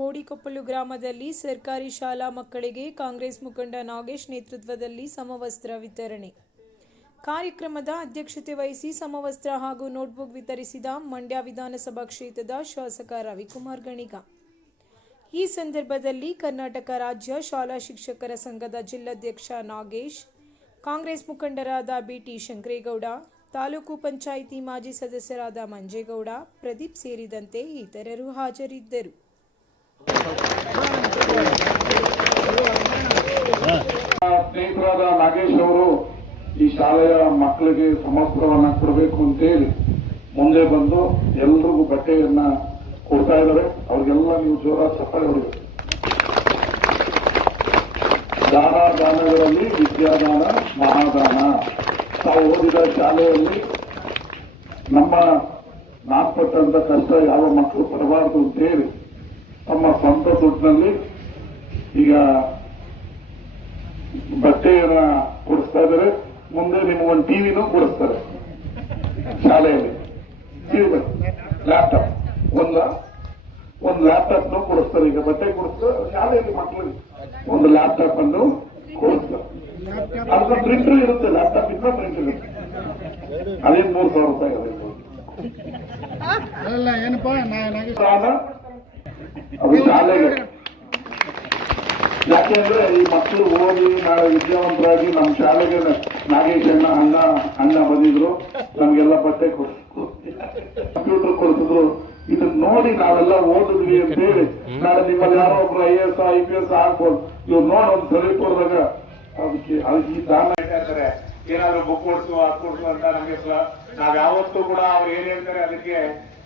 ಕೋಡಿಕೊಪ್ಪಲು ಗ್ರಾಮದಲ್ಲಿ ಸರ್ಕಾರಿ ಶಾಲಾ ಮಕ್ಕಳಿಗೆ ಕಾಂಗ್ರೆಸ್ ಮುಖಂಡ ನಾಗೇಶ್ ನೇತೃತ್ವದಲ್ಲಿ ಸಮವಸ್ತ್ರ ವಿತರಣೆ ಕಾರ್ಯಕ್ರಮದ ಅಧ್ಯಕ್ಷತೆ ವಹಿಸಿ ಸಮವಸ್ತ್ರ ಹಾಗೂ ನೋಟ್ಬುಕ್ ವಿತರಿಸಿದ ಮಂಡ್ಯ ವಿಧಾನಸಭಾ ಕ್ಷೇತ್ರದ ಶಾಸಕ ರವಿಕುಮಾರ್ ಗಣಿಗ. ಈ ಸಂದರ್ಭದಲ್ಲಿ ಕರ್ನಾಟಕ ರಾಜ್ಯ ಶಾಲಾ ಶಿಕ್ಷಕರ ಸಂಘದ ಜಿಲ್ಲಾಧ್ಯಕ್ಷ ನಾಗೇಶ್, ಕಾಂಗ್ರೆಸ್ ಮುಖಂಡರಾದ ಬಿಟಿ ಶಂಕರೇಗೌಡ, ತಾಲೂಕು ಪಂಚಾಯಿತಿ ಮಾಜಿ ಸದಸ್ಯರಾದ ಮಂಜೇಗೌಡ, ಪ್ರದೀಪ್ ಸೇರಿದಂತೆ ಇತರರು ಹಾಜರಿದ್ದರು. ಸ್ನೇಹಿತರಾದ ನಾಗೇಶ್ ಅವರು ಈ ಶಾಲೆಯ ಮಕ್ಕಳಿಗೆ ಸಮವಸ್ತ್ರವನ್ನ ಕೊಡಬೇಕು ಅಂತೇಳಿ ಮುಂದೆ ಬಂದು ಎಲ್ರಿಗೂ ಬಟ್ಟೆಯನ್ನ ಕೊಡ್ತಾ ಇದ್ದಾರೆ. ಅವ್ರಿಗೆಲ್ಲ ನೀವು ಜೋರ ಚಪ್ಪಾಳೆ ಹೊಡಿಬೇಕು. ದಾನಗಳಲ್ಲಿ ವಿದ್ಯಾದಾನ ಮಹಾದಾನ. ನಾವು ಓದಿದ ಶಾಲೆಯಲ್ಲಿ ನಮ್ಮ ನಾಲ್ಪಟ್ಟಂತ ಕಷ್ಟ ಯಾವ ಮಕ್ಕಳು ಪಡಬಾರದು ಅಂತೇಳಿ ತಮ್ಮ ಸ್ವಂತ ದುಡ್ಡಿನಲ್ಲಿ ಈಗ ಬಟ್ಟೆಯನ್ನ ಕೊಡಿಸ್ತಾ ಇದ್ದಾರೆ. ಮುಂದೆ ನಿಮಗೊಂದು ಟಿವಿನೂ ಕೊಡಿಸ್ತಾರೆ ಶಾಲೆಯಲ್ಲಿ. ಲ್ಯಾಪ್ಟಾಪ್ ಒಂದು ಲ್ಯಾಪ್ಟಾಪ್ನು ಕೊಡಿಸ್ತಾರೆ. ಈಗ ಬಟ್ಟೆ ಕೊಡಿಸ್ತಾರೆ ಶಾಲೆಯಲ್ಲಿ ಮಕ್ಕಳಿಗೆ ಒಂದು ಲ್ಯಾಪ್ಟಾಪ್ ಅನ್ನು ಕೊಡಿಸ್ತಾರೆ. ಅದ್ರ ಪ್ರಿಂಟರ್ ಇರುತ್ತೆ, ಲ್ಯಾಪ್ಟಾಪ್ ಇಂದ ಪ್ರಿಂಟರ್ ಇರುತ್ತೆ. ಅದೇನು 3,000 ರೂಪಾಯಿ ಅದು ಶಾಲೆಗೆ. ಯಾಕೆಂದ್ರೆ ಈ ಮಕ್ಕಳು ಓದಿ ನಾಳೆ ವಿದ್ಯಾವಂತರಾಗಿ ನಮ್ಮ ಶಾಲೆಗೆ ನಾಗೇಶ್ ಅಣ್ಣ ಬಂದಿದ್ರು, ನಮ್ಗೆಲ್ಲ ಬಟ್ಟೆ ಕಂಪ್ಯೂಟರ್ ಕೊಡಿಸಿದ್ರು. ಇದನ್ನ ನೋಡಿ ನಾವೆಲ್ಲ ಓದಿದ್ವಿ ಅಂತ ಹೇಳಿ ನಾಳೆ ನಿಮ್ಮಲ್ಲಿ ಯಾರೋ ಒಬ್ರು IAS IPS ಆಗ್ಬೋದು. ಇವ್ರು ನೋಡಿ ಒಂದು ಸರಿ ಕೊಡಿದಾಗ ಅದಕ್ಕೆ ಈ ದಾನ ಹೇಳ್ತಾರೆ. ಏನಾದ್ರು ಬುಕ್ ಕೊಡ್ಸು ಅದು ಕೊಡ್ಸು ಅಂತ ನಮಗೆ ನಾವ್ ಯಾವತ್ತೂ ಕೂಡ ಅವ್ರು ಏನ್ ಹೇಳ್ತಾರೆ ಅದಕ್ಕೆ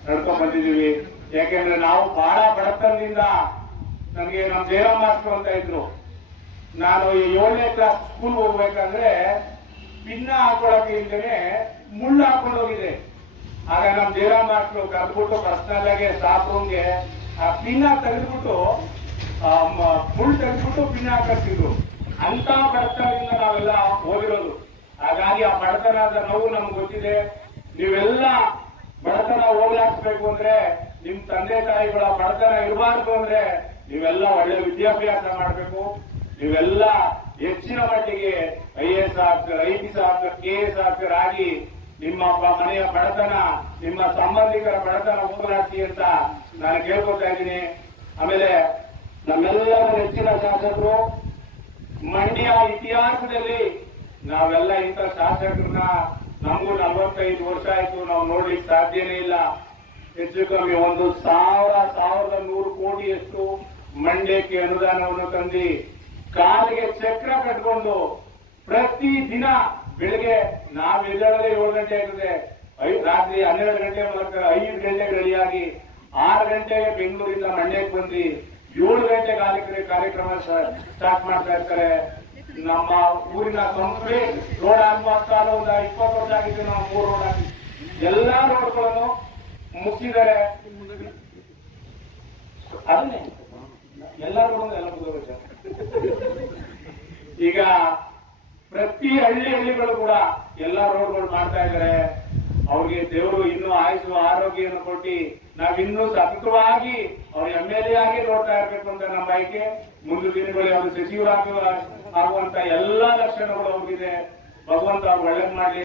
ನಡ್ಕೊಂಡ್ ಬಂದಿದೀವಿ. ಯಾಕೆಂದ್ರೆ ನಾವು ಬಹಳ ಬಡತನದಿಂದ, ನನಗೆ ನಮ್ಮ ಜಯರಾಮ್ ಮಾಸ್ಟರ್ ಅಂತ ಇದ್ರು, ನಾನು 7ನೇ ಕ್ಲಾಸ್ ಸ್ಕೂಲ್ ಹೋಗ್ಬೇಕಂದ್ರೆ ಪಿನ್ನ ಹಾಕೊಳಕ್ಕೆ ಇಲ್ದೇನೆ ಮುಳ್ಳು ಹಾಕೊಂಡು ಹೋಗಿದೆ. ಆಗ ನಮ್ಮ ಜಯರಾಮ್ ಮಾಸ್ಟರ್ ಕರೆದ್ಬಿಟ್ಟು ಪರ್ಸನಲ್ ಆಗಿ ಸ್ಟಾಫ್ ರೂಮ್ಗೆ ಆ ಪಿನ್ನ ತೆಗೆದ್ಬಿಟ್ಟು ಮುಳ್ಳು ತೆಗೆದ್ಬಿಟ್ಟು ಪಿನ್ನ ಹಾಕಿದ್ರು. ಅಂತ ಬಡತನದಿಂದ ನಾವೆಲ್ಲ ಹೋಗಿರೋದು. ಹಾಗಾಗಿ ಆ ಬಡತನದ ನೋವು ನಮ್ಗೆ ಗೊತ್ತಿದೆ. ನೀವೆಲ್ಲ ಬಡತನ ಹೋಗ್ಲಾಡಿಸ್ಬೇಕು ಅಂದ್ರೆ, ನಿಮ್ ತಂದೆ ತಾಯಿಗಳ ಬಡತನ ಇರಬಾರ್ದು ಅಂದ್ರೆ ನೀವೆಲ್ಲ ಒಳ್ಳೆ ವಿದ್ಯಾಭ್ಯಾಸ ಮಾಡಬೇಕು. ನೀವೆಲ್ಲ ಹೆಚ್ಚಿನ ಮಟ್ಟಿಗೆ IAS officer, IPS officer, KS officer ಆಗಿ ನಿಮ್ಮ ಮನೆಯ ಬಡತನ, ನಿಮ್ಮ ಸಂಬಂಧಿಕರ ಬಡತನ ಹೋಗಲಾಡಿಸಿ ಅಂತ ನಾನು ಕೇಳ್ಕೊತಾ ಇದ್ದೀನಿ. ಆಮೇಲೆ ನಮ್ಮೆಲ್ಲರ ಹೆಚ್ಚಿನ ಶಾಸಕರು, ಮಂಡ್ಯ ಇತಿಹಾಸದಲ್ಲಿ ನಾವೆಲ್ಲ ಇಂಥ ಶಾಸಕರನ್ನ ನಮಗೂ 45 ವರ್ಷ ಆಯ್ತು, ನಾವು ನೋಡ್ಲಿಕ್ಕೆ ಸಾಧ್ಯನೇ ಇಲ್ಲ. ಹೆಚ್ಚು ಕಮ್ಮಿ 1,100 ಕೋಟಿಯಷ್ಟು ಮಂಡ್ಯಕ್ಕೆ ಅನುದಾನವನ್ನು ತಂದು ಕಾಲಿಗೆ ಚಕ್ರ ಕಟ್ಕೊಂಡು ಪ್ರತಿ ದಿನ ಬೆಳಿಗ್ಗೆ ನಾವು ಎದ್ದೇಳದೆ 7 ಗಂಟೆ ಆಗಿದೆ, ರಾತ್ರಿ 12 ಗಂಟೆ ಮೂಲಕ 5 ಗಂಟೆಗೆ ರೆಡಿಯಾಗಿ 6 ಗಂಟೆಗೆ ಬೆಂಗಳೂರಿಂದ ಮಂಡ್ಯಕ್ಕೆ ಬಂದು 7 ಗಂಟೆ ಕಾರ್ಯಕ್ರಮ ಸ್ಟಾರ್ಟ್ ಮಾಡ್ತಾ ಇರ್ತಾರೆ. ನಮ್ಮ ಊರಿನ ಕಂಪ್ಲೀಟ್ ರೋಡ್ ಆಗ್ತಾ ಒಂದು 20 ವರ್ಷ ಆಗಿದ್ದು ನಾವು 3 ರೋಡ್ ಆಗಿ ಎಲ್ಲಾ ರೋಡ್ಗಳನ್ನು ಮುಗಿಸಿದ್ದಾರೆ. ಅದನ್ನೇ ಎಲ್ಲಾ ರೋಡ್ ಎಲ್ಲ ಮುಗಿದ. ಈಗ ಪ್ರತಿ ಹಳ್ಳಿಗಳು ಕೂಡ ಎಲ್ಲಾ ರೋಡ್ಗಳು ಮಾಡ್ತಾ ಇದ್ದಾರೆ. ಅವ್ರಿಗೆ ದೇವರು ಇನ್ನೂ ಆಯುಷು ಆರೋಗ್ಯವನ್ನು ಕೊಟ್ಟು ನಾವಿನ್ನೂ ಸತತವಾಗಿ ಅವ್ರ MLA ಆಗಿ ನೋಡ್ತಾ ಇರ್ಬೇಕು ಅಂತ ನಮ್ಮ ಬಯಕೆ. ಮುಂದಿನ ದಿನಗಳಲ್ಲಿ ಅವರು ಸಚಿವರಾಗುವಂತ ಎಲ್ಲಾ ಲಕ್ಷಣಗಳು ಅವ್ರಿಗಿದೆ. ಭಗವಂತ ಅವ್ರು ಒಳ್ಳೇದ್ ಮಾಡ್ಲಿ.